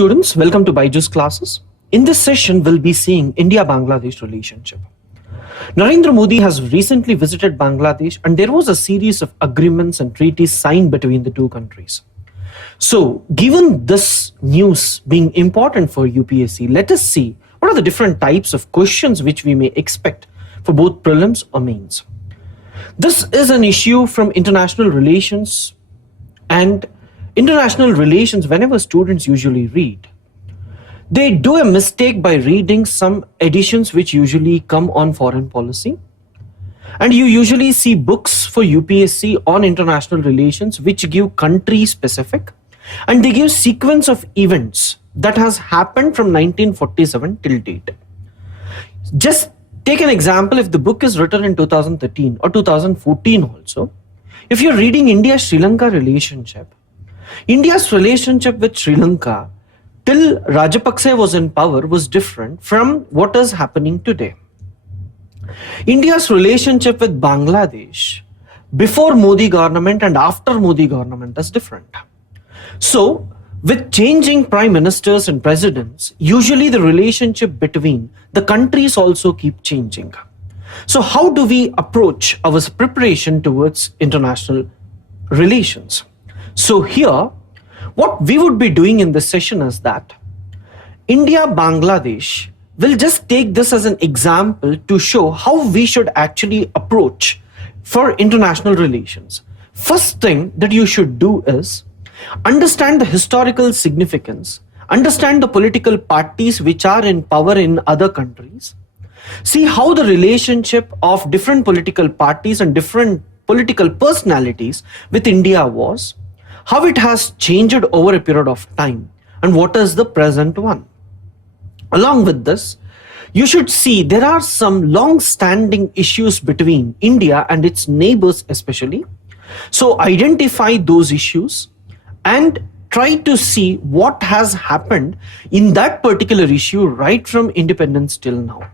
Students, welcome to Byju's classes. In this session, we'll be seeing India-Bangladesh relationship. Narendra Modi has recently visited Bangladesh and there was a series of agreements and treaties signed between the two countries. So, given this news being important for UPSC, let us see what are the different types of questions which we may expect for both prelims or mains. This is an issue from international relations, and international relations, whenever students usually read, they do a mistake by reading some editions which usually come on foreign policy. And you usually see books for UPSC on international relations which give country specific, and they give sequence of events that has happened from 1947 till date. Just take an example. If the book is written in 2013 or 2014 also, if you're reading India-Sri Lanka relationship, India's relationship with Sri Lanka till Rajapaksa was in power was different from what is happening today. India's relationship with Bangladesh before Modi government and after Modi government is different. So, with changing prime ministers and presidents, usually the relationship between the countries also keep changing. So, how do we approach our preparation towards international relations? So here, what we would be doing in this session is that India-Bangladesh will just take this as an example to show how we should actually approach for international relations. First thing that you should do is understand the historical significance, understand the political parties which are in power in other countries, see how the relationship of different political parties and different political personalities with India was, how it has changed over a period of time, and what is the present one. Along with this, you should see there are some long-standing issues between India and its neighbors especially. So identify those issues and try to see what has happened in that particular issue right from independence till now,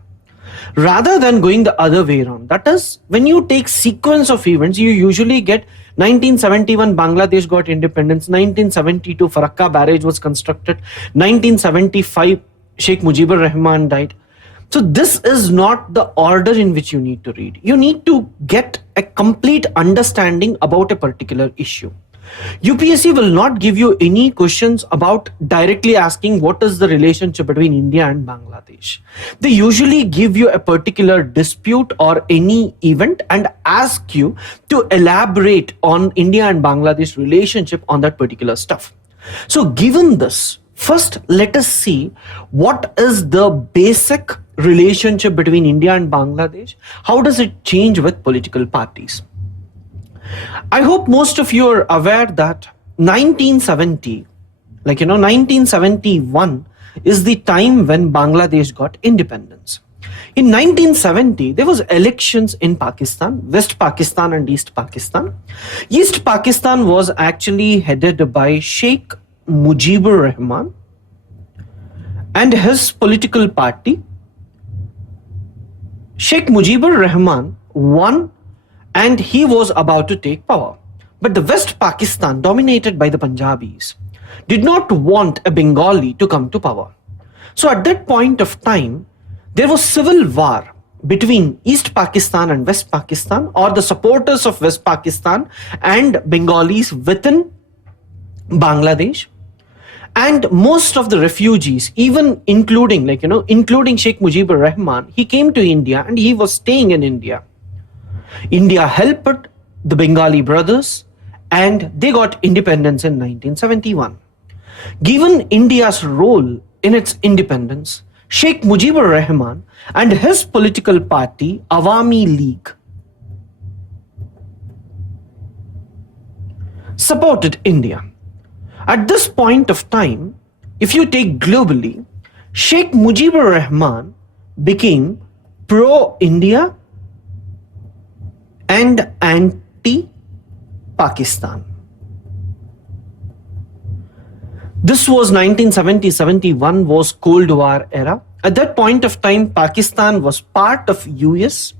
rather than going the other way around. That is, when you take sequence of events, you usually get 1971 Bangladesh got independence, 1972 Farakka barrage was constructed, 1975 Sheikh Mujibur Rahman died. So this is not the order in which you need to read. You need to get a complete understanding about a particular issue. UPSC will not give you any questions about directly asking what is the relationship between India and Bangladesh. They usually give you a particular dispute or any event and ask you to elaborate on India and Bangladesh relationship on that particular stuff. So given this, first let us see what is the basic relationship between India and Bangladesh. How does it change with political parties? I hope most of you are aware that 1970, 1971 is the time when Bangladesh got independence. In 1970, there was elections in Pakistan, West Pakistan and East Pakistan. East Pakistan was actually headed by Sheikh Mujibur Rahman and his political party. Sheikh Mujibur Rahman won and he was about to take power. But the West Pakistan, dominated by the Punjabis, did not want a Bengali to come to power. So at that point of time, there was civil war between East Pakistan and West Pakistan, or the supporters of West Pakistan and Bengalis within Bangladesh. And most of the refugees, even including Sheikh Mujibur Rahman, he came to India and he was staying in India. India helped the Bengali brothers and they got independence in 1971. Given India's role in its independence, Sheikh Mujibur Rahman and his political party, Awami League, supported India. At this point of time, if you take globally, Sheikh Mujibur Rahman became pro-India and anti-Pakistan. This was 1970-71 was Cold War era. At that point of time, Pakistan was part of US.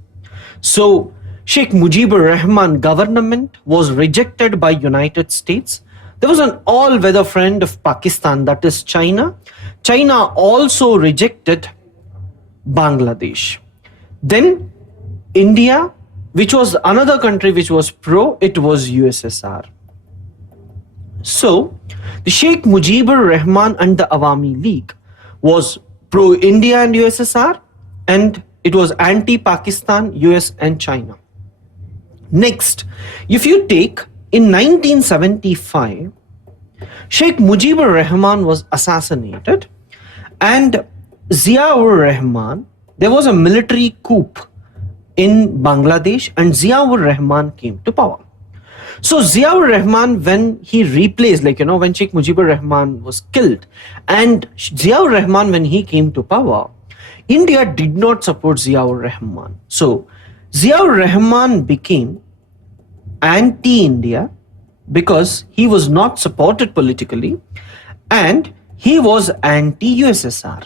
So Sheikh Mujibur Rahman government was rejected by United States. There was an all-weather friend of Pakistan, that is China. China also rejected Bangladesh. Then India, which was another country which was pro, it was USSR. So the Sheikh Mujibur Rahman and the Awami League was pro-India and USSR, and it was anti-Pakistan, US and China. Next, if you take in 1975, Sheikh Mujibur Rahman was assassinated, and Ziaur Rahman, there was a military coup in Bangladesh, and Ziaur Rahman came to power. So Ziaur Rahman, when he replaced, when Sheikh Mujibur Rahman was killed, and Ziaur Rahman, when he came to power, India did not support Ziaur Rahman. So Ziaur Rahman became anti-India because he was not supported politically, and he was anti-USSR.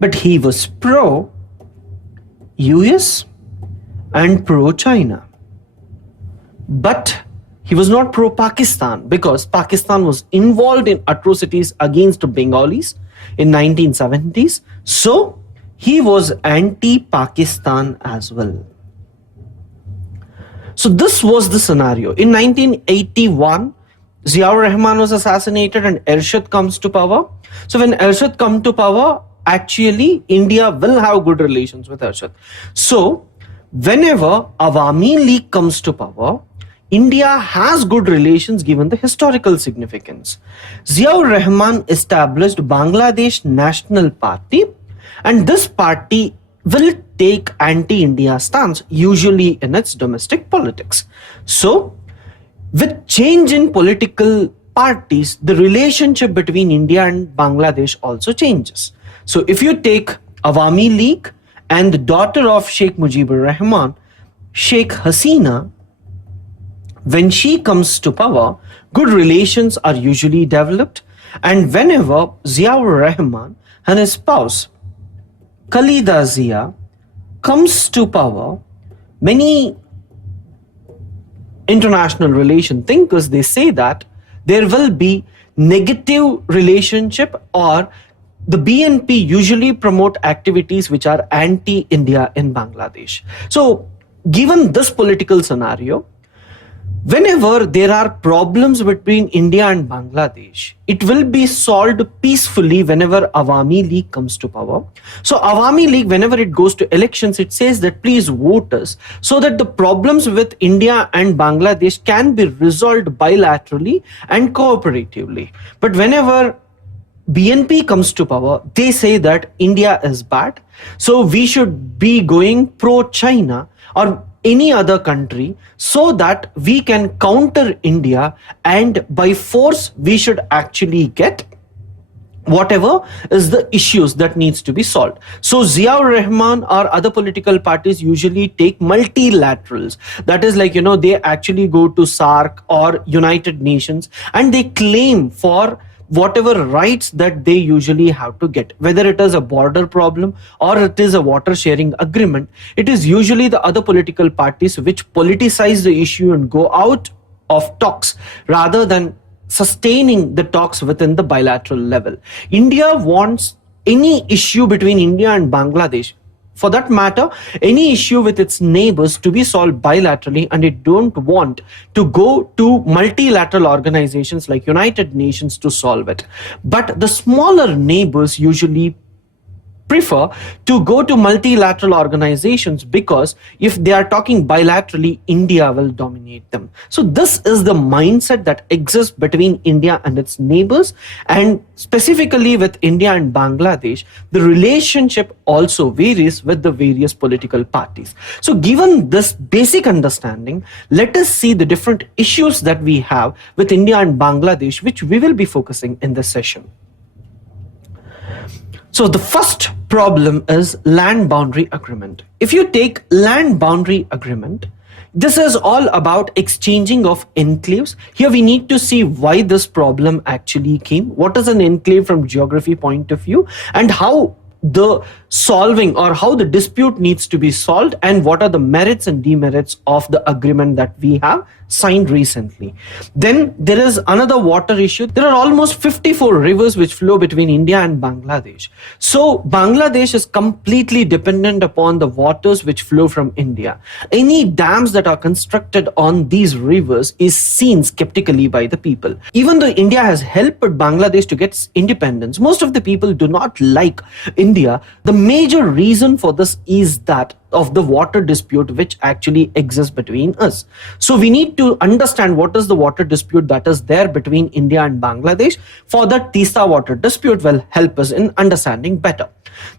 But he was pro-US and pro-China. But he was not pro-Pakistan because Pakistan was involved in atrocities against Bengalis in 1970s. So he was anti-Pakistan as well. So this was the scenario. In 1981, Ziaur Rahman was assassinated and Ershad comes to power. So when Ershad comes to power, actually India will have good relations with Ershad. So whenever Awami League comes to power, India has good relations given the historical significance. Ziaur Rahman established Bangladesh National Party, and this party will take anti-India stance, usually in its domestic politics. So, with change in political parties, the relationship between India and Bangladesh also changes. So, if you take Awami League and the daughter of Sheikh Mujibur Rahman, Sheikh Hasina, when she comes to power, good relations are usually developed. And whenever Ziaur Rahman and his spouse, Khalida Zia, comes to power, many international relation thinkers, they say that there will be negative relationship, or the BNP usually promote activities which are anti-India in Bangladesh. So given this political scenario, whenever there are problems between India and Bangladesh, it will be solved peacefully whenever Awami League comes to power. So Awami League, whenever it goes to elections, it says that please vote us so that the problems with India and Bangladesh can be resolved bilaterally and cooperatively. But whenever BNP comes to power, they say that India is bad, so we should be going pro-China or any other country so that we can counter India, and by force we should actually get whatever is the issues that needs to be solved. So Ziaur Rahman or other political parties usually take multilaterals. That is they actually go to SAARC or United Nations and they claim for whatever rights that they usually have to get, whether it is a border problem or it is a water sharing agreement. It is usually the other political parties which politicize the issue and go out of talks rather than sustaining the talks within the bilateral level. India wants any issue between India and Bangladesh, for that matter, any issue with its neighbors, to be solved bilaterally, and it don't want to go to multilateral organizations like United Nations to solve it. But the smaller neighbors usually prefer to go to multilateral organizations because if they are talking bilaterally, India will dominate them. So this is the mindset that exists between India and its neighbors, and specifically with India and Bangladesh, the relationship also varies with the various political parties. So given this basic understanding, let us see the different issues that we have with India and Bangladesh, which we will be focusing in this session. So the first problem is land boundary agreement. If you take land boundary agreement, this is all about exchanging of enclaves. Here we need to see why this problem actually came. What is an enclave from geography point of view, and how the solving or how the dispute needs to be solved, and what are the merits and demerits of the agreement that we have signed recently. Then there is another water issue. There are almost 54 rivers which flow between India and Bangladesh. So Bangladesh is completely dependent upon the waters which flow from India. Any dams that are constructed on these rivers is seen skeptically by the people. Even though India has helped Bangladesh to get independence, most of the people do not like India. The major reason for this is that of the water dispute which actually exists between us. So we need to understand what is the water dispute that is there between India and Bangladesh. For that, Teesta water dispute will help us in understanding better.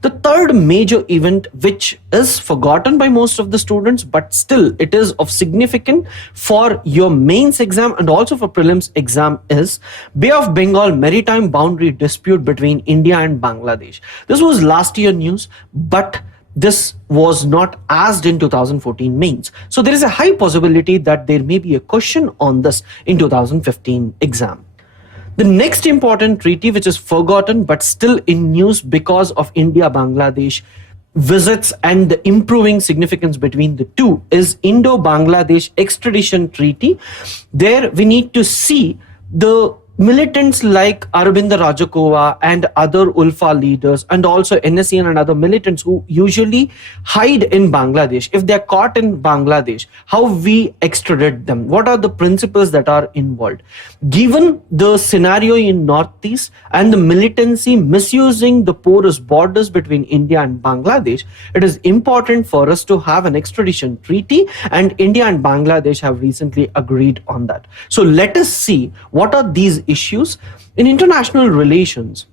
The third major event, which is forgotten by most of the students, but still it is of significance for your mains exam and also for prelims exam, is Bay of Bengal maritime boundary dispute between India and Bangladesh. This was last year news, but this was not asked in 2014 mains. So there is a high possibility that there may be a question on this in 2015 exam. The next important treaty, which is forgotten but still in news because of India-Bangladesh visits and the improving significance between the two, is Indo-Bangladesh Extradition Treaty. There we need to see the militants like Arabinda Rajakova and other ULFA leaders, and also NSCN and other militants who usually hide in Bangladesh. If they're caught in Bangladesh, how we extradite them? What are the principles that are involved? Given the scenario in Northeast and the militancy misusing the porous borders between India and Bangladesh, it is important for us to have an extradition treaty, and India and Bangladesh have recently agreed on that. So let us see what are these issues in international relations.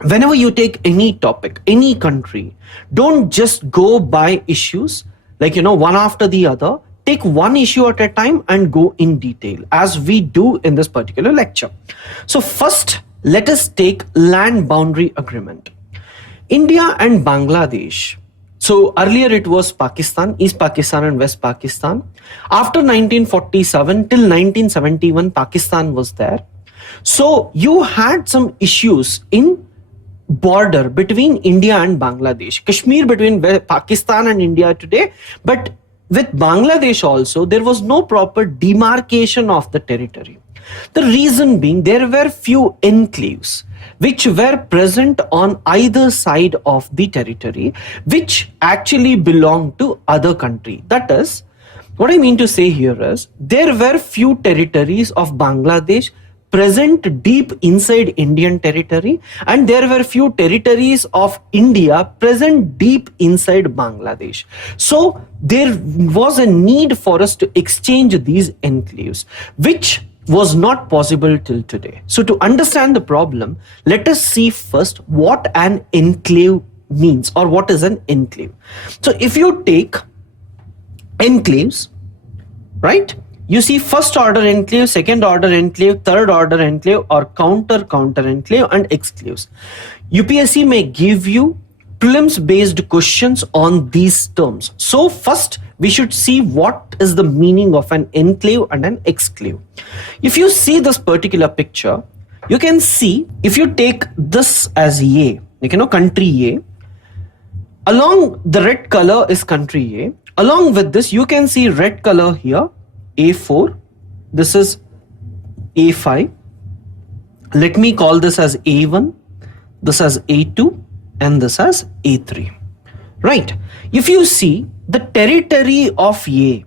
Whenever you take any topic, any country, don't just go by issues like, one after the other. Take one issue at a time and go in detail, as we do in this particular lecture. So first, let us take land boundary agreement. India and Bangladesh. So earlier it was Pakistan, East Pakistan and West Pakistan. After 1947 till 1971, Pakistan was there. So you had some issues in border between India and Bangladesh, Kashmir between Pakistan and India today, but with Bangladesh also, there was no proper demarcation of the territory. The reason being, there were few enclaves which were present on either side of the territory, which actually belonged to other country. That is, what I mean to say here is, there were few territories of Bangladesh present deep inside Indian territory, and there were few territories of India present deep inside Bangladesh. So there was a need for us to exchange these enclaves, which was not possible till today. So to understand the problem, let us see first what an enclave means, or what is an enclave. So if you take enclaves, right? You see first order enclave, second order enclave, third order enclave, or counter enclave and exclaves. UPSC may give you prelims based questions on these terms. So first we should see what is the meaning of an enclave and an exclave. If you see this particular picture, you can see, if you take this as A, country A, along the red color is country A. Along with this, you can see red color here, A4, this is A5. Let me call this as A1, this as A2, and this as A3. Right. If you see, the territory of A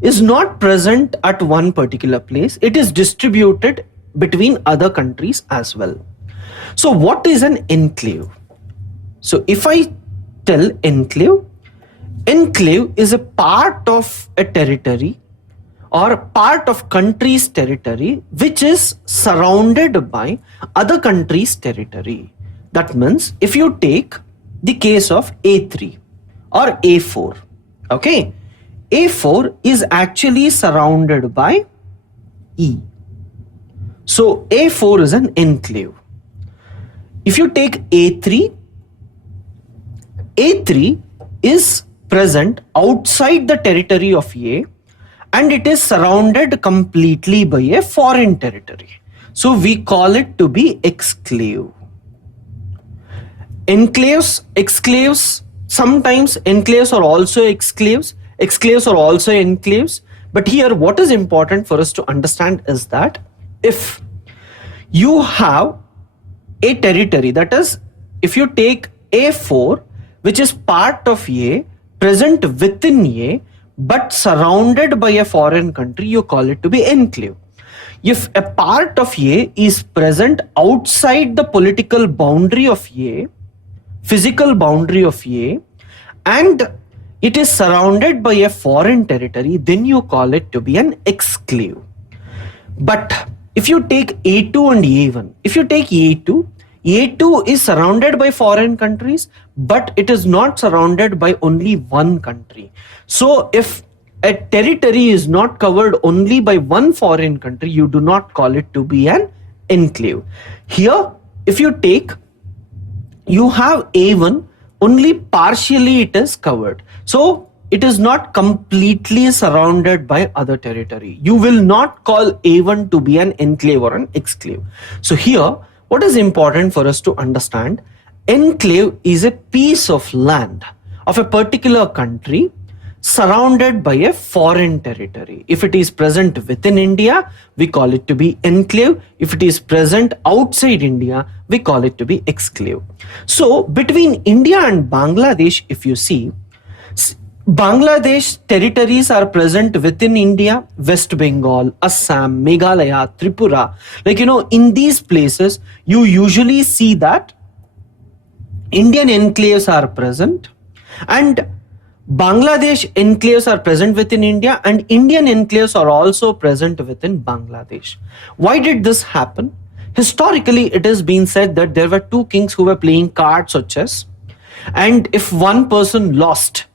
is not present at one particular place. It is distributed between other countries as well. So what is an enclave? So if I tell enclave is a part of a territory or part of country's territory which is surrounded by other countries' territory. That means if you take the case of A3 or A4, okay, A4 is actually surrounded by E. So A4 is an enclave. If you take A3, A3 is present outside the territory of A, and it is surrounded completely by a foreign territory. So we call it to be exclave. Enclaves, exclaves, sometimes enclaves are also exclaves, exclaves are also enclaves. But here, what is important for us to understand is that if you have a territory, that is, if you take A4, which is part of A, present within A, but surrounded by a foreign country, you call it to be enclave. If a part of A is present outside the political boundary of A, physical boundary of A, and it is surrounded by a foreign territory, then you call it to be an exclave. But if you take A2 and A1, if you take A2, A2 is surrounded by foreign countries, but it is not surrounded by only one country. So if a territory is not covered only by one foreign country, you do not call it to be an enclave. Here, if you take, you have A1, only partially it is covered. So it is not completely surrounded by other territory. You will not call A1 to be an enclave or an exclave. So here, what is important for us to understand, enclave is a piece of land of a particular country surrounded by a foreign territory. If it is present within India, we call it to be enclave. If it is present outside India, we call it to be exclave. So between India and Bangladesh, if you see, Bangladesh territories are present within India, West Bengal, Assam, Meghalaya, Tripura. In these places, you usually see that Indian enclaves are present, and Bangladesh enclaves are present within India, and Indian enclaves are also present within Bangladesh. Why did this happen? Historically, it has been said that there were two kings who were playing cards or chess, and if one person lost,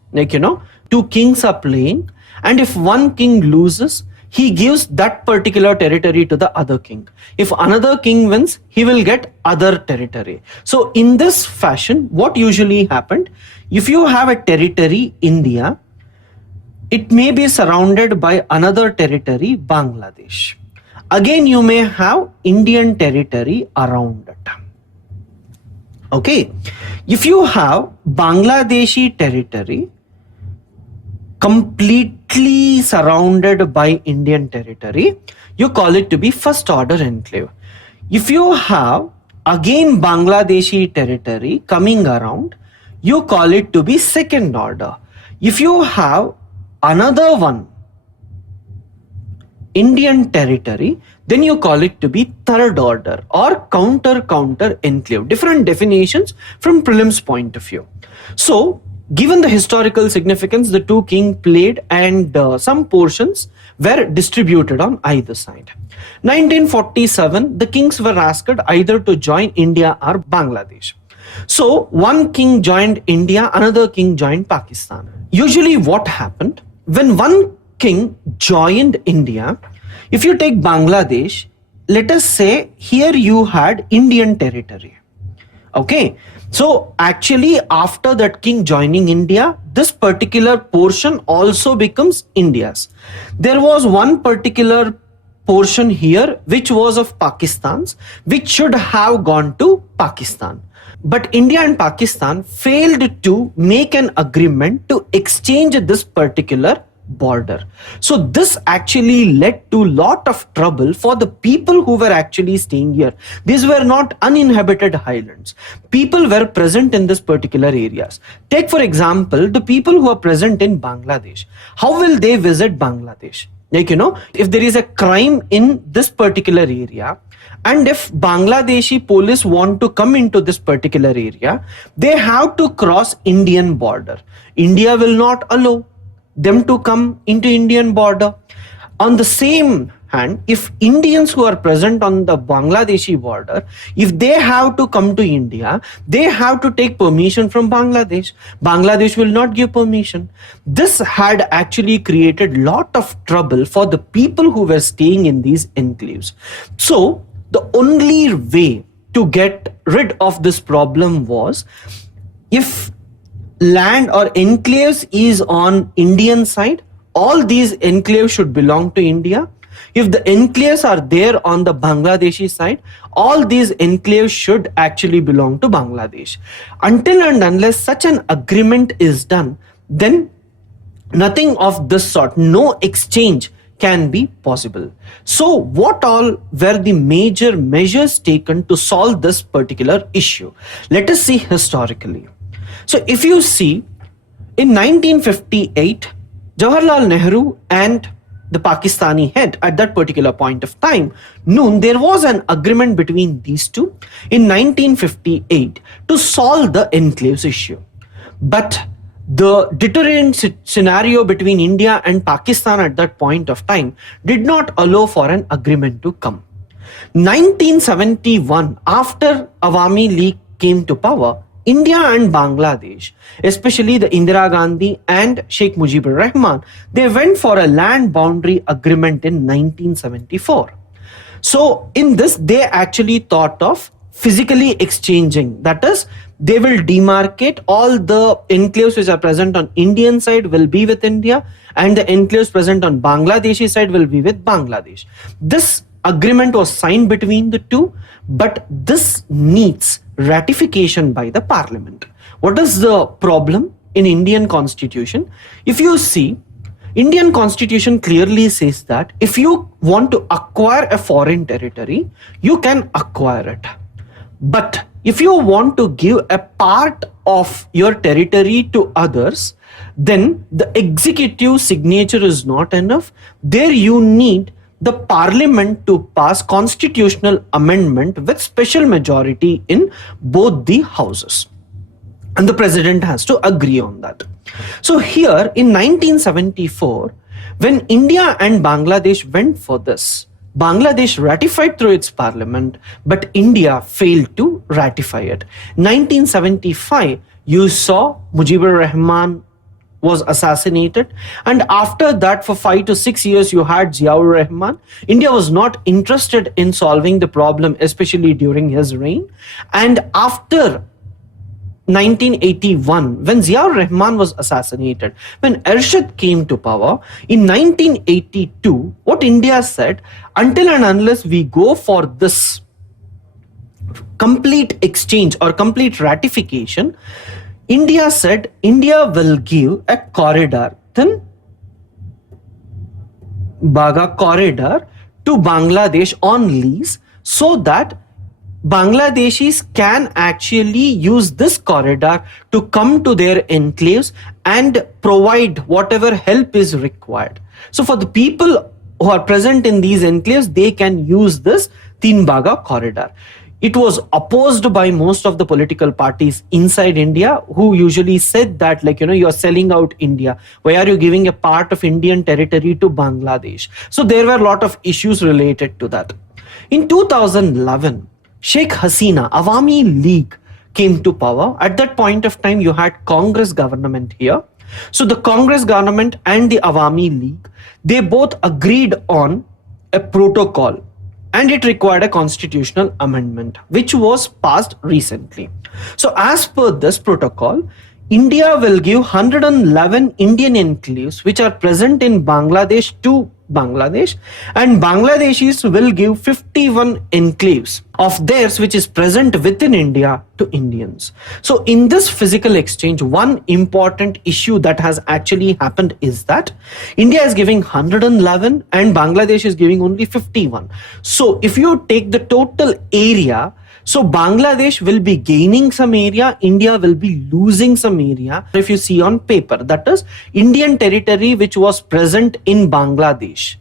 two kings are playing, and if one king loses, he gives that particular territory to the other king. If another king wins, he will get other territory. So in this fashion, what usually happened, if you have a territory, India, it may be surrounded by another territory, Bangladesh. Again, you may have Indian territory around it. Okay. If you have Bangladeshi territory completely surrounded by Indian territory, you call it to be first order enclave. If you have again Bangladeshi territory coming around, you call it to be second order. If you have another one, Indian territory, then you call it to be third order or counter enclave. Different definitions from prelims point of view. So given the historical significance, the two kings played, and some portions were distributed on either side. 1947, the kings were asked either to join India or Bangladesh. So one king joined India, another king joined Pakistan. Usually what happened, when one king joined India, if you take Bangladesh, let us say here you had Indian territory. Okay. So actually, after that king joining India, this particular portion also becomes India's. There was one particular portion here which was of Pakistan's, which should have gone to Pakistan. But India and Pakistan failed to make an agreement to exchange this particular border. So this actually led to lot of trouble for the people who were actually staying here. These were not uninhabited highlands. People were present in this particular areas. Take for example, the people who are present in Bangladesh. How will they visit Bangladesh? If there is a crime in this particular area, and if Bangladeshi police want to come into this particular area, they have to cross Indian border. India will not allow them to come into Indian border. On the same hand, if Indians who are present on the Bangladeshi border, if they have to come to India, they have to take permission from Bangladesh. Bangladesh will not give permission. This had actually created lot of trouble for the people who were staying in these enclaves. So the only way to get rid of this problem was, if land or enclaves is on Indian side, all these enclaves should belong to India. If the enclaves are there on the Bangladeshi side, all these enclaves should actually belong to Bangladesh. Until and unless such an agreement is done, then nothing of this sort, no exchange can be possible. So what all were the major measures taken to solve this particular issue? Let us see historically. So if you see, in 1958, Jawaharlal Nehru and the Pakistani head at that particular point of time, noon, there was an agreement between these two in 1958 to solve the enclaves issue. But the deterrent scenario between India and Pakistan at that point of time did not allow for an agreement to come. 1971, after Awami League came to power, India and Bangladesh, especially the Indira Gandhi and Sheikh Mujibur Rahman, they went for a land boundary agreement in 1974. So in this, they actually thought of physically exchanging. That is, they will demarcate all the enclaves which are present on Indian side will be with India, and the enclaves present on Bangladeshi side will be with Bangladesh. This agreement was signed between the two, but this needs ratification by the parliament. What is the problem in Indian constitution? If you see, Indian constitution clearly says that if you want to acquire a foreign territory, you can acquire it. But if you want to give a part of your territory to others, then the executive signature is not enough. There you need the parliament to pass constitutional amendment with special majority in both the houses. And the president has to agree on that. So here in 1974, when India and Bangladesh went for this, Bangladesh ratified through its parliament, but India failed to ratify it. 1975, you saw Mujibur Rahman was assassinated, and after that for 5 to 6 years you had Ziaur Rahman. India was not interested in solving the problem, especially during his reign. And after 1981, when Ziaur Rahman was assassinated, when Ershad came to power in 1982, what India said, until and unless we go for this complete exchange or complete ratification, India said India will give a corridor, then Baga corridor to Bangladesh on lease, so that Bangladeshis can actually use this corridor to come to their enclaves and provide whatever help is required. So for the people who are present in these enclaves, they can use this Teen Baga corridor. It was opposed by most of the political parties inside India, who usually said that, like, you're selling out India. Why are you giving a part of Indian territory to Bangladesh? So there were a lot of issues related to that. In 2011, Sheikh Hasina, Awami League came to power. At that point of time, you had Congress government here. So the Congress government and the Awami League, they both agreed on a protocol, and it required a constitutional amendment, which was passed recently. So as per this protocol, India will give 111 Indian enclaves which are present in Bangladesh to Bangladesh, and Bangladeshis will give 51 enclaves of theirs which is present within India to Indians. So in this physical exchange, one important issue that has actually happened is that India is giving 111 and Bangladesh is giving only 51. So if you take the total area, so Bangladesh will be gaining some area, India will be losing some area. If you see on paper, that is Indian territory which was present in Bangladesh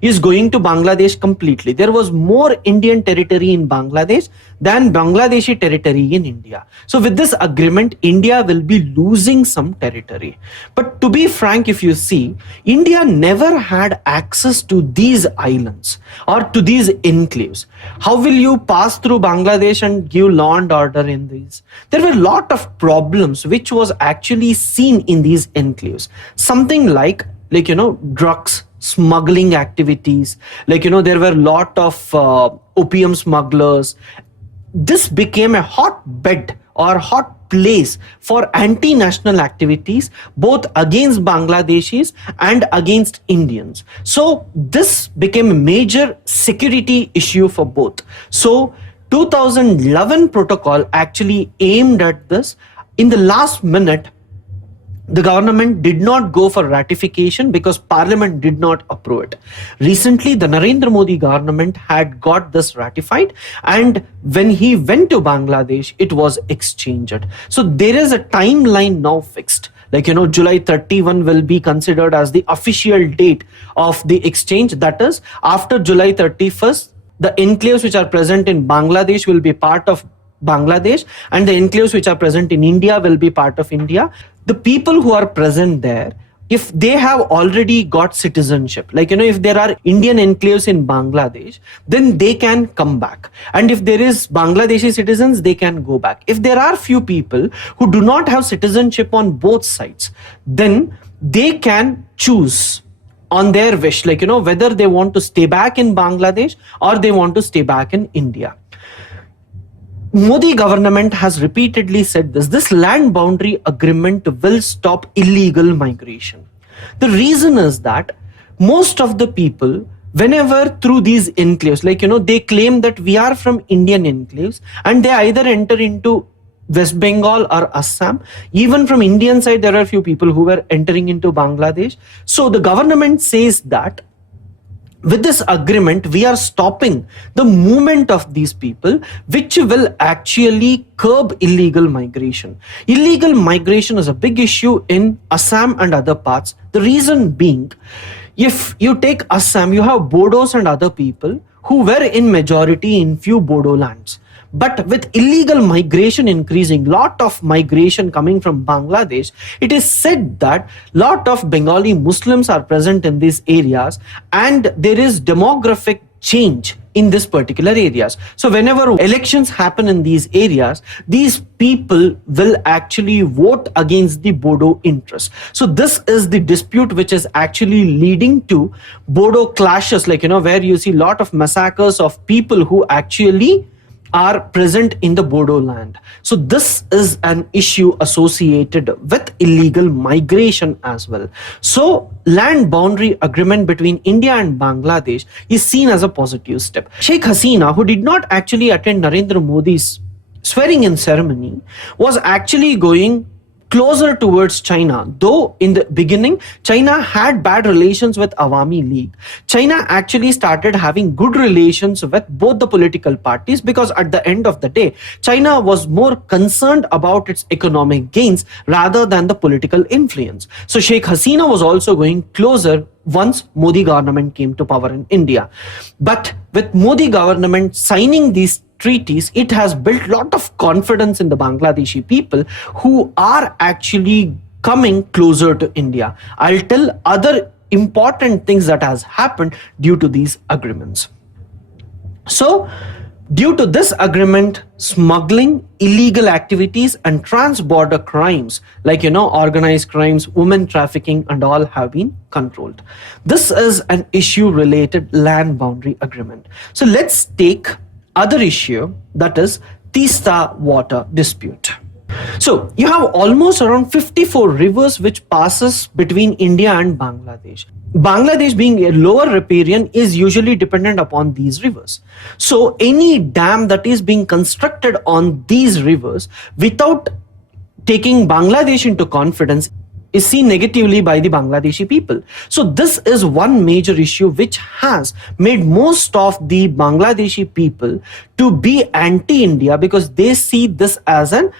is going to Bangladesh completely. There was more Indian territory in Bangladesh than Bangladeshi territory in India. So with this agreement, India will be losing some territory. But to be frank, if you see, India never had access to these islands or to these enclaves. How will you pass through Bangladesh and give law and order in these? There were a lot of problems which was actually seen in these enclaves. Something like drugs, smuggling activities, there were a lot of opium smugglers. This became a hotbed or hot place for anti-national activities, both against Bangladeshis and against Indians. So this became a major security issue for both. So 2011 protocol actually aimed at this. In the last minute, the government did not go for ratification because parliament did not approve it. Recently, the Narendra Modi government had got this ratified, and when he went to Bangladesh, it was exchanged. So there is a timeline now fixed. Like, July 31 will be considered as the official date of the exchange. That is, after July 31st, the enclaves which are present in Bangladesh will be part of Bangladesh, and the enclaves which are present in India will be part of India. The people who are present there, if they have already got citizenship, like, if there are Indian enclaves in Bangladesh, then they can come back. And if there is Bangladeshi citizens, they can go back. If there are few people who do not have citizenship on both sides, then they can choose on their wish, like, whether they want to stay back in Bangladesh or they want to stay back in India. Modi government has repeatedly said this land boundary agreement will stop illegal migration. The reason is that most of the people, whenever through these enclaves, like, they claim that we are from Indian enclaves, and they either enter into West Bengal or Assam. Even from Indian side, there are few people who were entering into Bangladesh. So the government says that with this agreement, we are stopping the movement of these people, which will actually curb illegal migration. Illegal migration is a big issue in Assam and other parts. The reason being, if you take Assam, you have Bodos and other people who were in majority in few Bodo lands. But with illegal migration increasing, lot of migration coming from Bangladesh, it is said that lot of Bengali Muslims are present in these areas, and there is demographic change in this particular areas. So whenever elections happen in these areas, these people will actually vote against the Bodo interest. So this is the dispute which is actually leading to Bodo clashes, like, where you see lot of massacres of people who actually are present in the Bodo land. So this is an issue associated with illegal migration as well. So land boundary agreement between India and Bangladesh is seen as a positive step. Sheikh Hasina, who did not actually attend Narendra Modi's swearing in ceremony, was actually going closer towards China. Though in the beginning, China had bad relations with Awami League, China actually started having good relations with both the political parties, because at the end of the day, China was more concerned about its economic gains rather than the political influence. So Sheikh Hasina was also going closer once Modi government came to power in India. But with Modi government signing these treaties, it has built a lot of confidence in the Bangladeshi people who are actually coming closer to India. I'll tell other important things that has happened due to these agreements. So due to this agreement, smuggling, illegal activities and trans-border crimes like, organized crimes, women trafficking and all have been controlled. This is an issue related land boundary agreement. So let's take other issue, that is Teesta water dispute. So you have almost around 54 rivers which passes between India and Bangladesh. Bangladesh, being a lower riparian, is usually dependent upon these rivers. So any dam that is being constructed on these rivers without taking Bangladesh into confidence is seen negatively by the Bangladeshi people. So this is one major issue which has made most of the Bangladeshi people to be anti-India, because they see this as an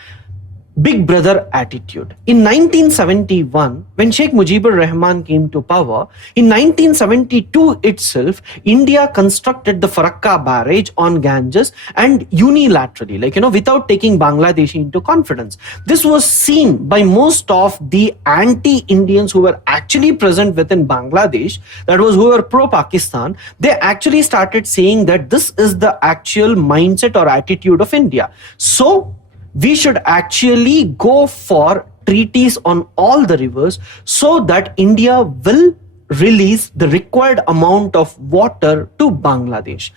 big brother attitude. In 1971, when Sheikh Mujibur Rahman came to power, in 1972 itself, India constructed the Farakka barrage on Ganges, and unilaterally, without taking Bangladesh into confidence. This was seen by most of the anti-Indians who were actually present within Bangladesh, that was who were pro-Pakistan. They actually started saying that this is the actual mindset or attitude of India. So we should actually go for treaties on all the rivers so that India will release the required amount of water to Bangladesh.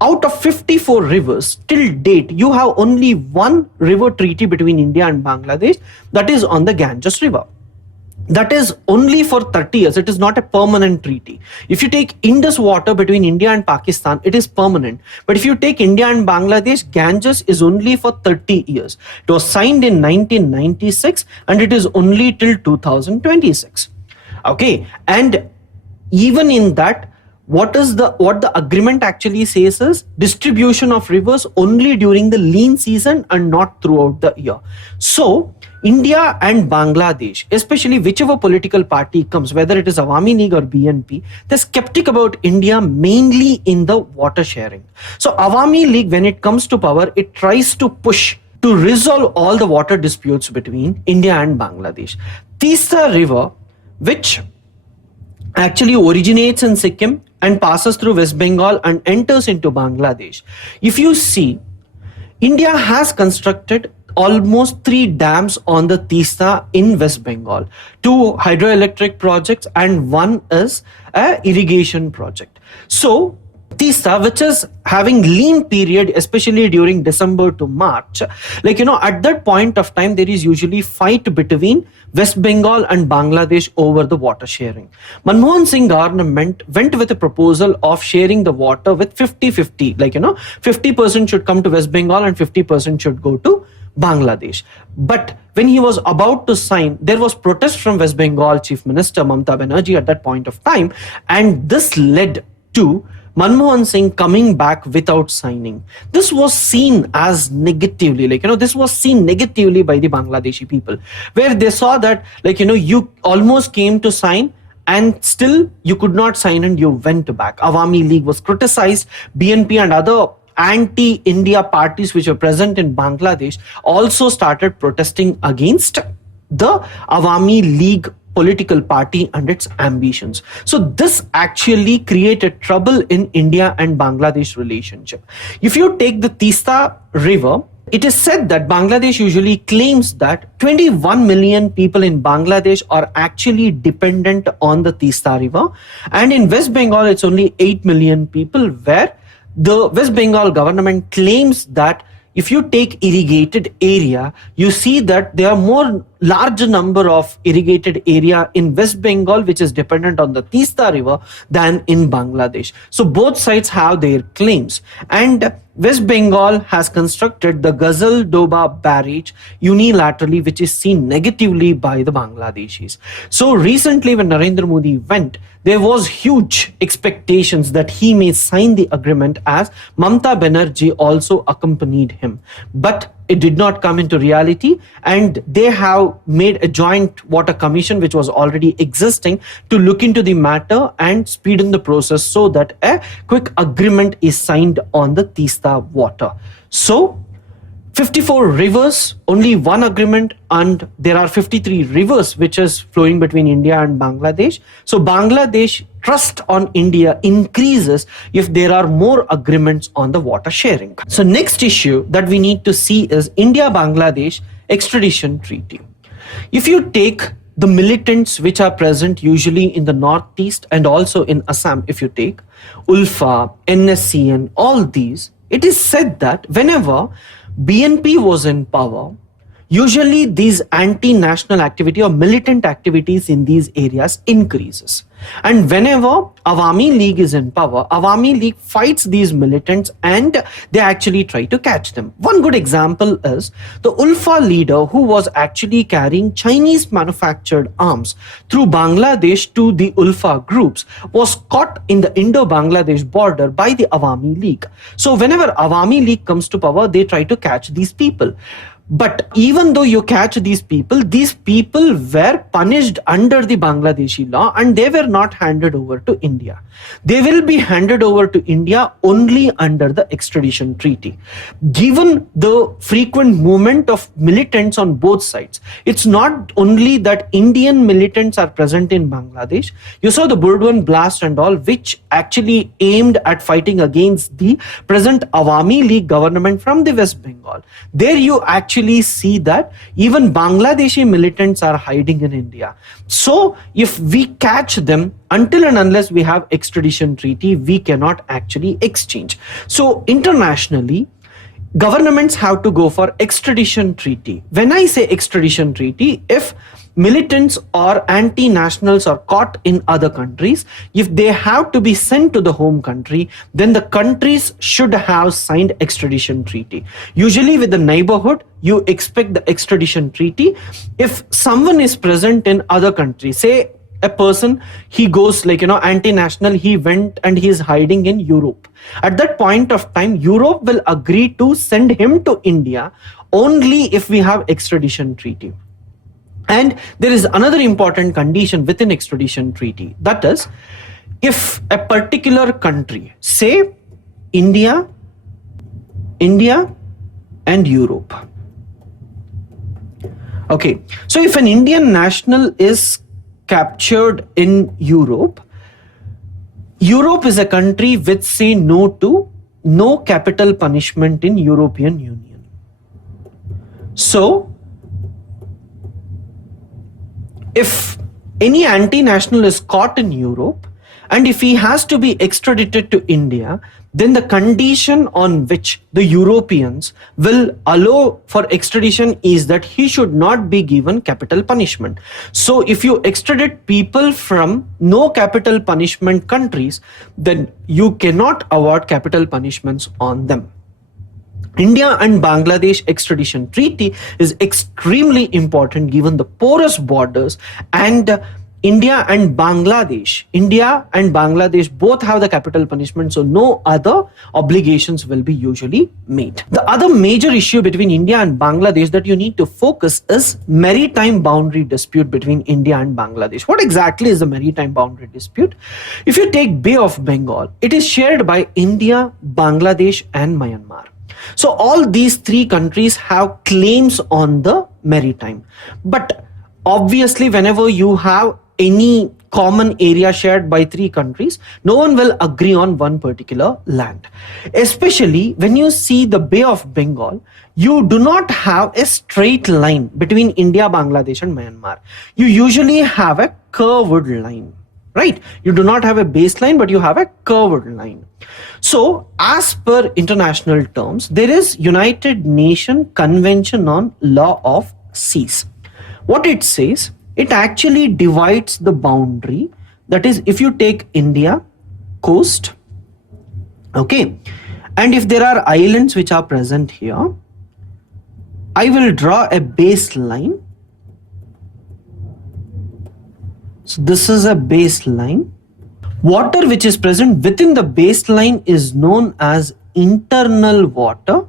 out of 54 rivers till date, you have only one river treaty between India and Bangladesh, that is on the Ganges River. That is only for 30 years. It is not a permanent treaty. If you take Indus water between India and Pakistan, it is permanent. But if you take India and Bangladesh, Ganges is only for 30 years. It was signed in 1996 and it is only till 2026. Okay. And even in that, what the agreement actually says is distribution of rivers only during the lean season and not throughout the year. So India and Bangladesh, especially whichever political party comes, whether it is Awami League or BNP, they're skeptic about India mainly in the water sharing. So Awami League, when it comes to power, it tries to push to resolve all the water disputes between India and Bangladesh. Teesta River, which actually originates in Sikkim and passes through West Bengal and enters into Bangladesh. If you see, India has constructed almost 3 dams on the Teesta in West Bengal, 2 hydroelectric projects and 1 is a irrigation project. So Teesta, which is having lean period, especially during December to March, at that point of time, there is usually fight between West Bengal and Bangladesh over the water sharing. Manmohan Singh government went with a proposal of sharing the water with 50-50, 50% should come to West Bengal and 50% should go to Bangladesh. But when he was about to sign, there was protest from West Bengal Chief Minister Mamata Banerjee at that point of time, and this led to Manmohan Singh coming back without signing. This was seen as negatively, this was seen negatively by the Bangladeshi people, where they saw that, you almost came to sign and still you could not sign and you went back. Awami League was criticized. BNP and other anti-India parties which were present in Bangladesh also started protesting against the Awami League political party and its ambitions. So this actually created trouble in India and Bangladesh relationship. If you take the Teesta River, it is said that Bangladesh usually claims that 21 million people in Bangladesh are actually dependent on the Teesta River. And in West Bengal, it's only 8 million people, where the West Bengal government claims that if you take irrigated area, you see that there are more large number of irrigated area in West Bengal, which is dependent on the Teesta River, than in Bangladesh. So both sides have their claims. And West Bengal has constructed the Ghazal Doba barrage unilaterally, which is seen negatively by the Bangladeshis. So recently when Narendra Modi went, there was huge expectations that he may sign the agreement, as Mamata Banerjee also accompanied him. But it did not come into reality, and they have made a joint water commission which was already existing to look into the matter and speeden the process so that a quick agreement is signed on the Teesta water. So 54 rivers, only one agreement, and there are 53 rivers which is flowing between India and Bangladesh. So Bangladesh trust on India increases if there are more agreements on the water sharing. So next issue that we need to see is India-Bangladesh extradition treaty. If you take the militants which are present usually in the northeast and also in Assam, if you take ULFA, NSCN, all these, it is said that whenever BNP was in power, usually these anti-national activity or militant activities in these areas increases. And whenever Awami League is in power, Awami League fights these militants and they actually try to catch them. One good example is the ULFA leader who was actually carrying Chinese manufactured arms through Bangladesh to the ULFA groups was caught in the Indo-Bangladesh border by the Awami League. So whenever Awami League comes to power, they try to catch these people. But even though you catch these people were punished under the Bangladeshi law and they were not handed over to India. They will be handed over to India only under the extradition treaty. Given the frequent movement of militants on both sides, it's not only that Indian militants are present in Bangladesh. You saw the Burdwan blast and all, which actually aimed at fighting against the present Awami League government from the West Bengal. There you actually actually see that even Bangladeshi militants are hiding in India. So if we catch them, until and unless we have extradition treaty, we cannot actually exchange. So internationally, governments have to go for extradition treaty. When I say extradition treaty, if militants or anti-nationals are caught in other countries, if they have to be sent to the home country, then the countries should have signed extradition treaty. Usually with the neighborhood, you expect the extradition treaty. If someone is present in other countries, say a person, he goes anti-national, he went and he is hiding in Europe. At that point of time, Europe will agree to send him to India only if we have extradition treaty. And there is another important condition within extradition treaty. That is, if a particular country, say India and Europe. Okay, so if an Indian national is captured in Europe, Europe is a country which say no to no capital punishment in European Union. So if any anti-national is caught in Europe and if he has to be extradited to India, then the condition on which the Europeans will allow for extradition is that he should not be given capital punishment. So if you extradite people from no capital punishment countries, then you cannot award capital punishments on them. India and Bangladesh extradition treaty is extremely important given the porous borders, and India and Bangladesh both have the capital punishment, so no other obligations will be usually made. The other major issue between India and Bangladesh that you need to focus is maritime boundary dispute between India and Bangladesh. What exactly is the maritime boundary dispute? If you take Bay of Bengal, it is shared by India, Bangladesh and Myanmar. So all these three countries have claims on the maritime. But obviously, whenever you have any common area shared by three countries, no one will agree on one particular land. Especially when you see the Bay of Bengal, you do not have a straight line between India, Bangladesh and Myanmar. You usually have a curved line. Right? You do not have a baseline, but you have a curved line. So as per international terms, there is United Nations Convention on Law of Seas. What it says, it actually divides the boundary. That is, if you take India coast, okay, and if there are islands which are present here, I will draw a baseline. So this is a baseline. Water which is present within the baseline is known as internal water.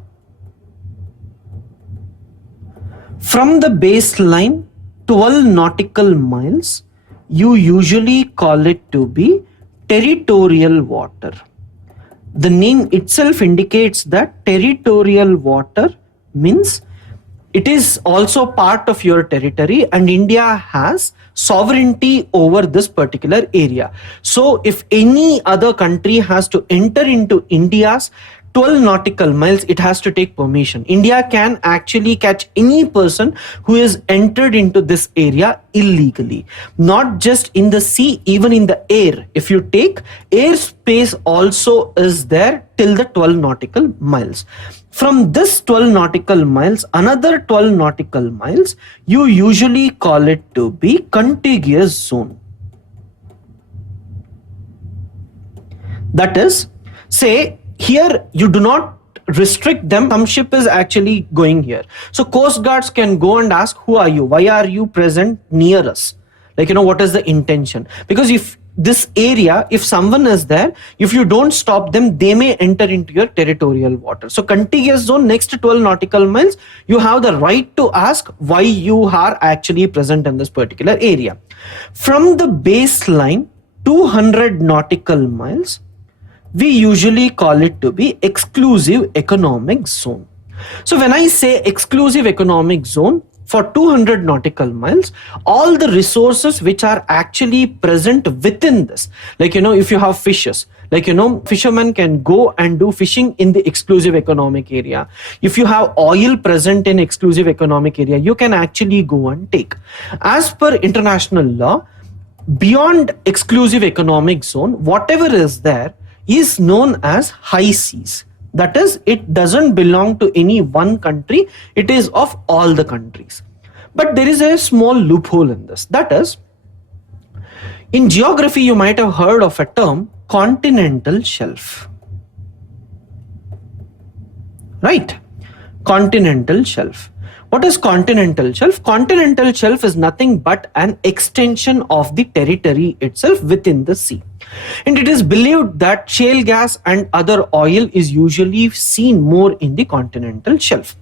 From the baseline, 12 nautical miles, you usually call it to be territorial water. The name itself indicates that territorial water means it is also part of your territory and India has sovereignty over this particular area. So if any other country has to enter into India's 12 nautical miles, it has to take permission. India can actually catch any person who is entered into this area illegally. Not just in the sea, even in the air. If you take airspace also is there till the 12 nautical miles. From this 12 nautical miles, another 12 nautical miles, you usually call it to be contiguous zone. That is, say, here you do not restrict them. Some ship is actually going here. So Coast Guards can go and ask, who are you? Why are you present near us? Like, what is the intention? Because if this area, if someone is there, if you don't stop them, they may enter into your territorial water. So contiguous zone, next to 12 nautical miles, you have the right to ask why you are actually present in this particular area. From the baseline, 200 nautical miles, we usually call it to be exclusive economic zone. So when I say exclusive economic zone, for 200 nautical miles, all the resources which are actually present within this, like, if you have fishes, like, fishermen can go and do fishing in the exclusive economic area. If you have oil present in exclusive economic area, you can actually go and take. As per international law, beyond exclusive economic zone, whatever is there is known as high seas. That is, it doesn't belong to any one country, it is of all the countries. But there is a small loophole in this. That is, in geography, you might have heard of a term, continental shelf. Right? Continental shelf. What is continental shelf? Continental shelf is nothing but an extension of the territory itself within the sea. And it is believed that shale gas and other oil is usually seen more in the continental shelf.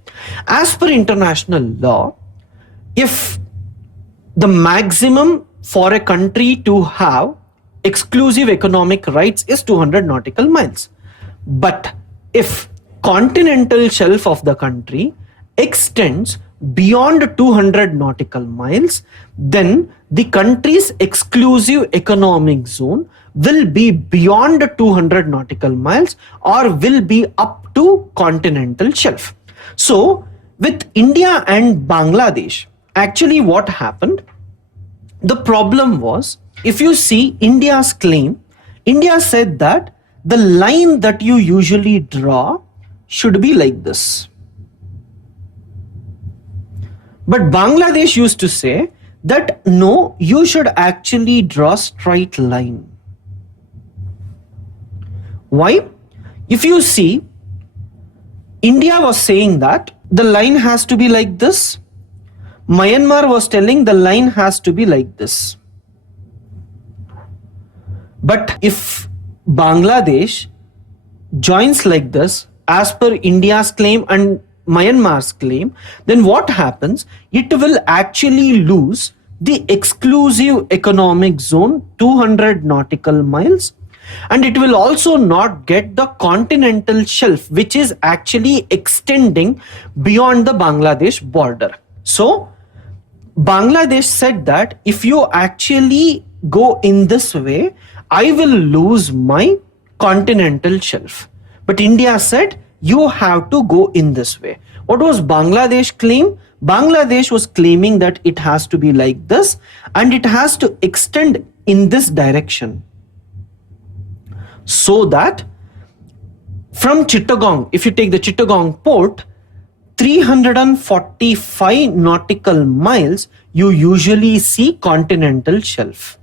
As per international law, if the maximum for a country to have exclusive economic rights is 200 nautical miles. But if continental shelf of the country extends beyond 200 nautical miles, then the country's exclusive economic zone will be beyond 200 nautical miles or will be up to continental shelf. So with India and Bangladesh, actually what happened? The problem was, if you see India's claim, India said that the line that you usually draw should be like this. But Bangladesh used to say that no, you should actually draw straight line. Why? If you see, India was saying that the line has to be like this. Myanmar was telling the line has to be like this. But if Bangladesh joins like this, as per India's claim and Myanmar's claim, then what happens? It will actually lose the exclusive economic zone 200 nautical miles, and it will also not get the continental shelf, which is actually extending beyond the Bangladesh border. So Bangladesh said that if you actually go in this way, I will lose my continental shelf. But India said, you have to go in this way. What was Bangladesh claim? Bangladesh was claiming that it has to be like this and it has to extend in this direction. So that from Chittagong, if you take the Chittagong port, 345 nautical miles, you usually see continental shelf.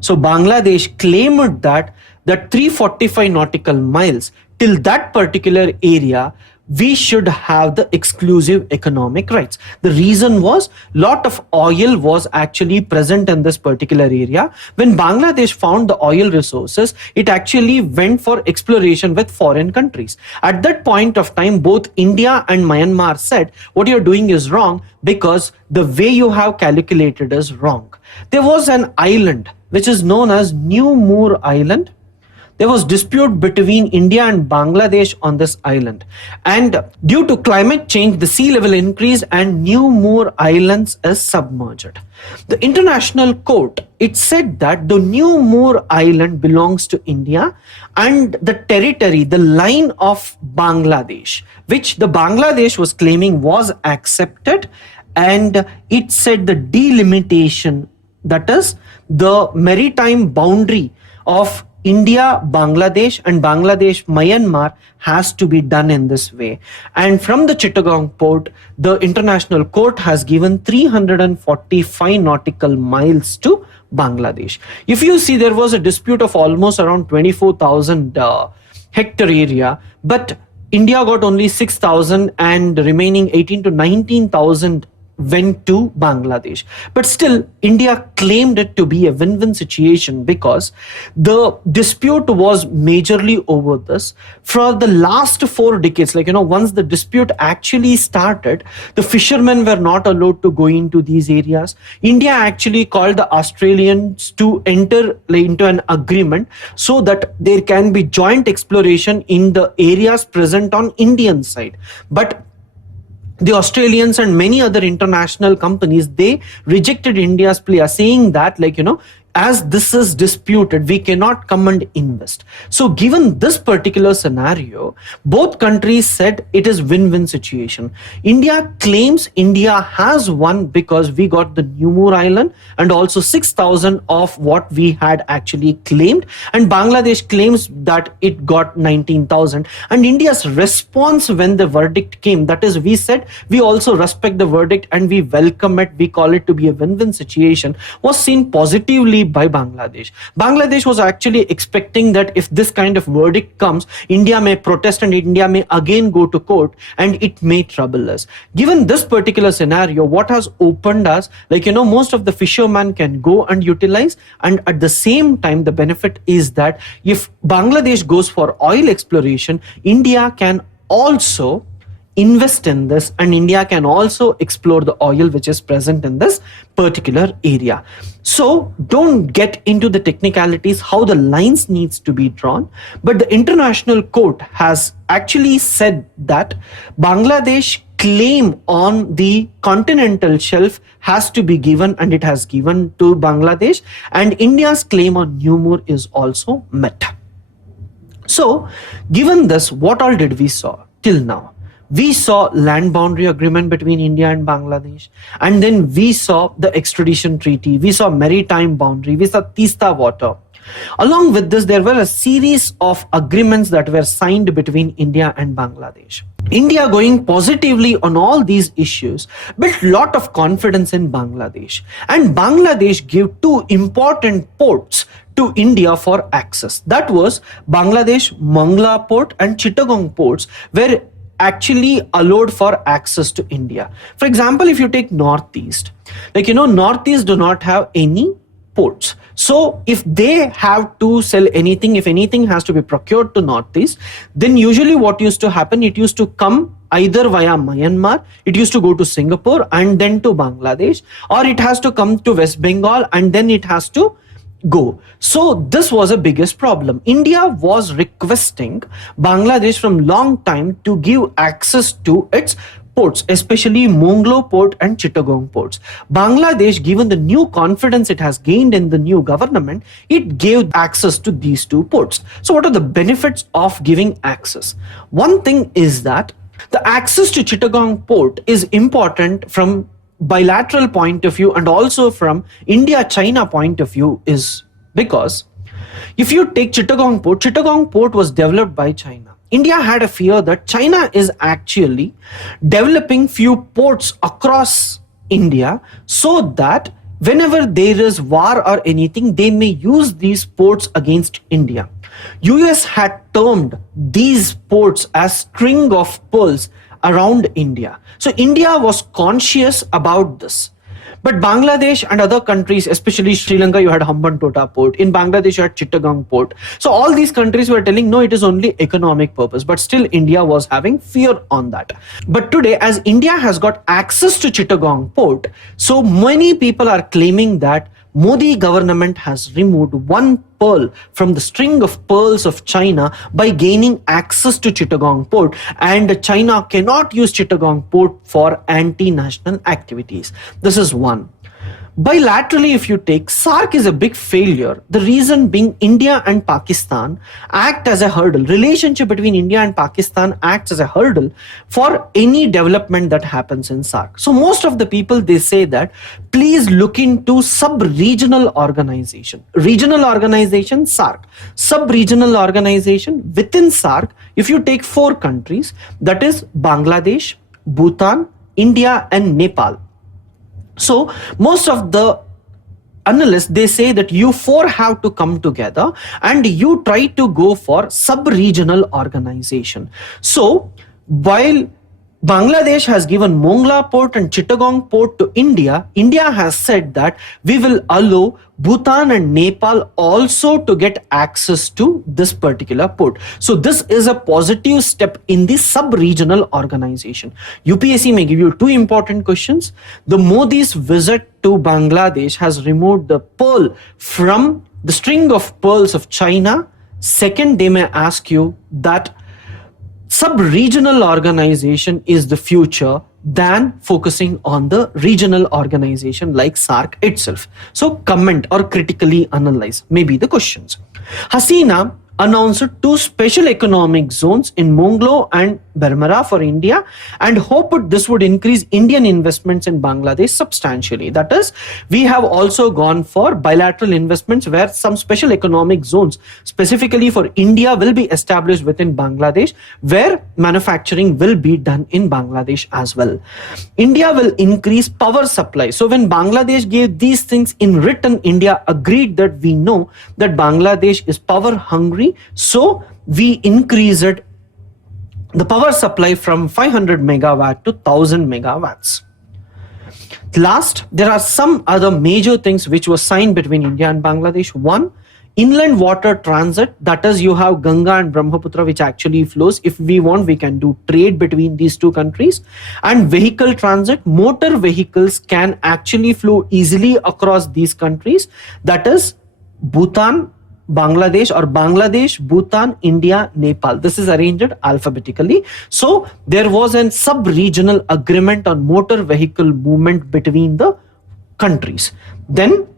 So Bangladesh claimed that 345 nautical miles till that particular area, we should have the exclusive economic rights. The reason was lot of oil was actually present in this particular area. When Bangladesh found the oil resources, it actually went for exploration with foreign countries. At that point of time, both India and Myanmar said, what you're doing is wrong because the way you have calculated is wrong. There was an island which is known as New Moor Island. There was dispute between India and Bangladesh on this island. And due to climate change, the sea level increased and New Moor Islands is submerged. The international court, it said that the New Moor Island belongs to India and the territory, the line of Bangladesh, which the Bangladesh was claiming was accepted, and it said the delimitation, that is the maritime boundary of India, Bangladesh and Bangladesh, Myanmar has to be done in this way. And from the Chittagong port, the international court has given 345 nautical miles to Bangladesh. If you see, there was a dispute of almost around 24,000 hectare area, but India got only 6,000 and remaining 18 to 19,000 went to Bangladesh. But still, India claimed it to be a win-win situation because the dispute was majorly over this. For the last 4 decades, once the dispute actually started, the fishermen were not allowed to go into these areas. India actually called the Australians to enter into an agreement so that there can be joint exploration in the areas present on Indian side. But the Australians and many other international companies, they rejected India's plea, saying that, like, as this is disputed, we cannot come and invest. So given this particular scenario, both countries said it is win-win situation. India claims India has won because we got the Numur Island and also 6,000 of what we had actually claimed, and Bangladesh claims that it got 19,000. And India's response when the verdict came, that is, we said we also respect the verdict and we welcome it, we call it to be a win-win situation, was seen positively by Bangladesh. Bangladesh was actually expecting that if this kind of verdict comes, India may protest and India may again go to court and it may trouble us. Given this particular scenario, what has opened us, most of the fishermen can go and utilize, and at the same time, the benefit is that if Bangladesh goes for oil exploration, India can also invest in this, and India can also explore the oil which is present in this particular area. So don't get into the technicalities how the lines needs to be drawn, but the International Court has actually said that Bangladesh claim on the continental shelf has to be given, and it has given to Bangladesh, and India's claim on Numur is also met. So given this, what all did we saw till now? We saw land boundary agreement between India and Bangladesh, and then we saw the extradition treaty, we saw maritime boundary, we saw Teesta water. Along with this, there were a series of agreements that were signed between India and Bangladesh. India, going positively on all these issues, built lot of confidence in Bangladesh, and Bangladesh gave two important ports to India for access. That was Bangladesh Mongla port and Chittagong ports were actually allowed for access to India. For example, if you take Northeast, Northeast do not have any ports. So if they have to sell anything, if anything has to be procured to Northeast, then usually what used to happen, it used to come either via Myanmar, it used to go to Singapore and then to Bangladesh, or it has to come to West Bengal and then it has to go. So this was a biggest problem. India was requesting Bangladesh from long time to give access to its ports, especially Monglo port and Chittagong ports. Bangladesh, given the new confidence it has gained in the new government, it gave access to these two ports. So what are the benefits of giving access? One thing is that the access to Chittagong port is important from bilateral point of view and also from India-China point of view, is because if you take Chittagong port was developed by China. India had a fear that China is actually developing few ports across India so that whenever there is war or anything, they may use these ports against India. US had termed these ports as string of pearls around India. So India was conscious about this. But Bangladesh and other countries, especially Sri Lanka, you had Hambantota port. In Bangladesh, you had Chittagong port. So all these countries were telling, no, it is only economic purpose. But still, India was having fear on that. But today, as India has got access to Chittagong port, so many people are claiming that Modi government has removed one pearl from the string of pearls of China by gaining access to Chittagong port, and China cannot use Chittagong port for anti-national activities. This is one. Bilaterally, if you take, SAARC is a big failure. The reason being India and Pakistan act as a hurdle. Relationship between India and Pakistan acts as a hurdle for any development that happens in SAARC. So most of the people, they say that please look into sub-regional organization. Regional organization, SAARC. Sub-regional organization within SAARC, if you take 4 countries, that is Bangladesh, Bhutan, India and Nepal. So most of the analysts, they say that you 4 have to come together and you try to go for sub-regional organization. So while Bangladesh has given Mongla port and Chittagong port to India, India has said that we will allow Bhutan and Nepal also to get access to this particular port. So this is a positive step in the sub-regional organization. UPSC may give you 2 important questions. The Modi's visit to Bangladesh has removed the pearl from the string of pearls of China. Second, they may ask you that sub-regional organization is the future than focusing on the regional organization like SAARC itself. So comment or critically analyze maybe the questions. Hasina announced 2 special economic zones in Monglo and Bermara for India and hoped this would increase Indian investments in Bangladesh substantially. That is, we have also gone for bilateral investments where some special economic zones specifically for India will be established within Bangladesh, where manufacturing will be done in Bangladesh as well. India will increase power supply. So when Bangladesh gave these things in written, India agreed that we know that Bangladesh is power hungry, so we increased the power supply from 500 megawatt to 1000 megawatts. Last, there are some other major things which were signed between India and Bangladesh. One, inland water transit, that is, you have Ganga and Brahmaputra which actually flows. If we want, we can do trade between these two countries. And vehicle transit, motor vehicles can actually flow easily across these countries. That is Bhutan, Bangladesh, or Bangladesh, Bhutan, India, Nepal. This is arranged alphabetically. So there was a sub-regional agreement on motor vehicle movement between the countries. Then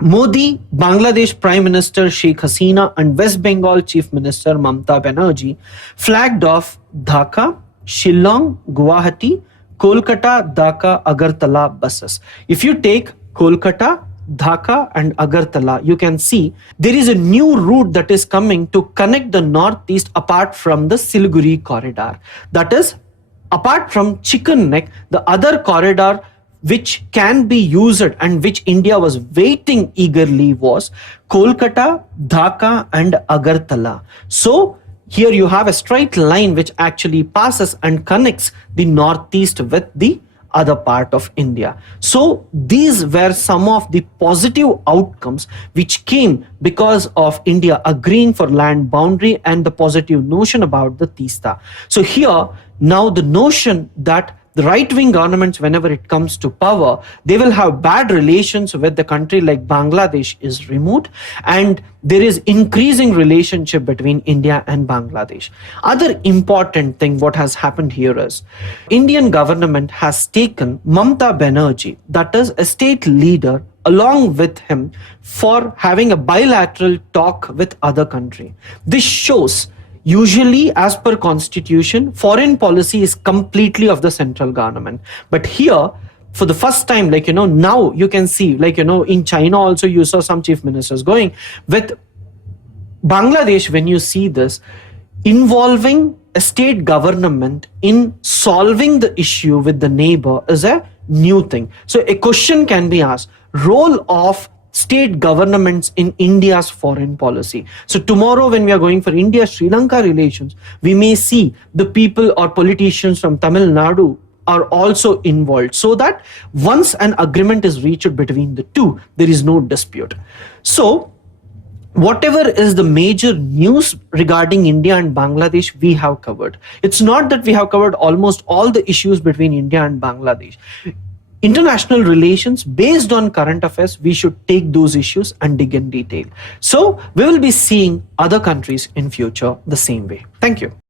Modi, Bangladesh Prime Minister Sheikh Hasina and West Bengal Chief Minister Mamata Banerjee flagged off Dhaka, Shillong, Guwahati, Kolkata, Dhaka, Agartala buses. If you take Kolkata, Dhaka and Agartala, you can see there is a new route that is coming to connect the northeast apart from the Siliguri corridor. That is, apart from Chicken Neck, the other corridor which can be used and which India was waiting eagerly was Kolkata, Dhaka and Agartala. So here you have a straight line which actually passes and connects the northeast with the other part of India. So these were some of the positive outcomes which came because of India agreeing for land boundary and the positive notion about the Teesta. So here now the notion that the right-wing governments, whenever it comes to power, they will have bad relations with the country like Bangladesh is removed, and there is increasing relationship between India and Bangladesh. Other important thing what has happened here is Indian government has taken Mamata Banerjee, that is a state leader, along with him for having a bilateral talk with other country. This shows usually, as per constitution, foreign policy is completely of the central government. But here, for the first time, now you can see, in China also you saw some chief ministers going. With Bangladesh, when you see this, involving a state government in solving the issue with the neighbor is a new thing. So a question can be asked, role of state governments in India's foreign policy. So tomorrow when we are going for India-Sri Lanka relations, we may see the people or politicians from Tamil Nadu are also involved, so that once an agreement is reached between the two, there is no dispute. So whatever is the major news regarding India and Bangladesh, we have covered. It's not that we have covered almost all the issues between India and Bangladesh. International relations based on current affairs, we should take those issues and dig in detail. So we will be seeing other countries in future the same way. Thank you.